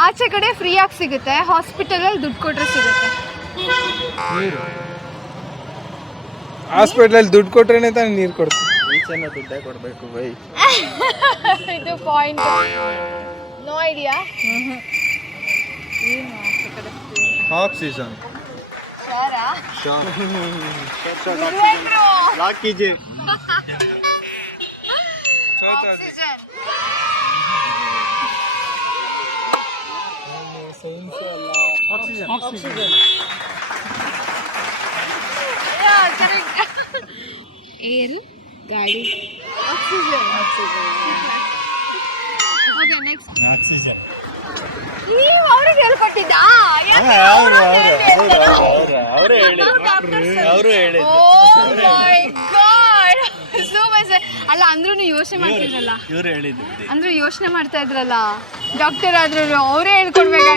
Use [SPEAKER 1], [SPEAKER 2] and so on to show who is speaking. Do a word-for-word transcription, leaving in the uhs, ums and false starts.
[SPEAKER 1] ಆಚೆ ಕಡೆ ಫ್ರೀಯಾಗಿ ಸಿಗುತ್ತೆ, ಹಾಸ್ಪಿಟಲಲ್ಲಿ ದುಡ್ಡು ಕೊಟ್ಟರೆ ಸಿಗುತ್ತೆ.
[SPEAKER 2] ನೀರು. ಹಾಸ್ಪಿಟಲಲ್ಲಿ ದುಡ್ಡು ಕೊಟ್ರೇನೆ ತಾನೇ ನೀರು ಕೊಡ್ತೀವಿ.
[SPEAKER 3] ಈಚೆನ ದುಡ್ಡೇ ಕೊಡಬೇಕು ಬೈ.
[SPEAKER 1] ಇದು point. No idea.
[SPEAKER 3] Oxygen. Lock ಕೀಜಿए.
[SPEAKER 1] ಆಕ್ಸಿಜನ್.
[SPEAKER 3] ಆಕ್ಸಿಜನ್. ಆಕ್ಸಿಜನ್.
[SPEAKER 1] ಏರು, ಗಾಡಿ, ಆಕ್ಸಿಜನ್. Okay next.
[SPEAKER 3] ಆಕ್ಸಿಜನ್.
[SPEAKER 1] ಈ ಅವರಿಗೆ ಹೇಳ್ಕೊಟ್ಟಿದ್ದಾ?
[SPEAKER 3] ಅವರು ಅವರು ಅವರೇ ಹೇಳಿದ್ರು. ಅವರು ಹೇಳಿದ್ರು.
[SPEAKER 1] Oh my god, super sir. ಅಲ್ಲ ಅಂದ್ರೂ ಯೋಚನೆ ಮಾಡ್ತಿದ್ರಲ್ಲ,
[SPEAKER 3] ಇವರು ಹೇಳಿದ್ರು.
[SPEAKER 1] ಅಂದ್ರೂ ಯೋಚನೆ ಮಾಡ್ತಾ ಇದ್ರಲ್ಲ, ಡಾಕ್ಟರ್ ಆದ್ರೂ ಅವರೇ ಹೇಳ್ಕೊಡ್ಬೇಕಾ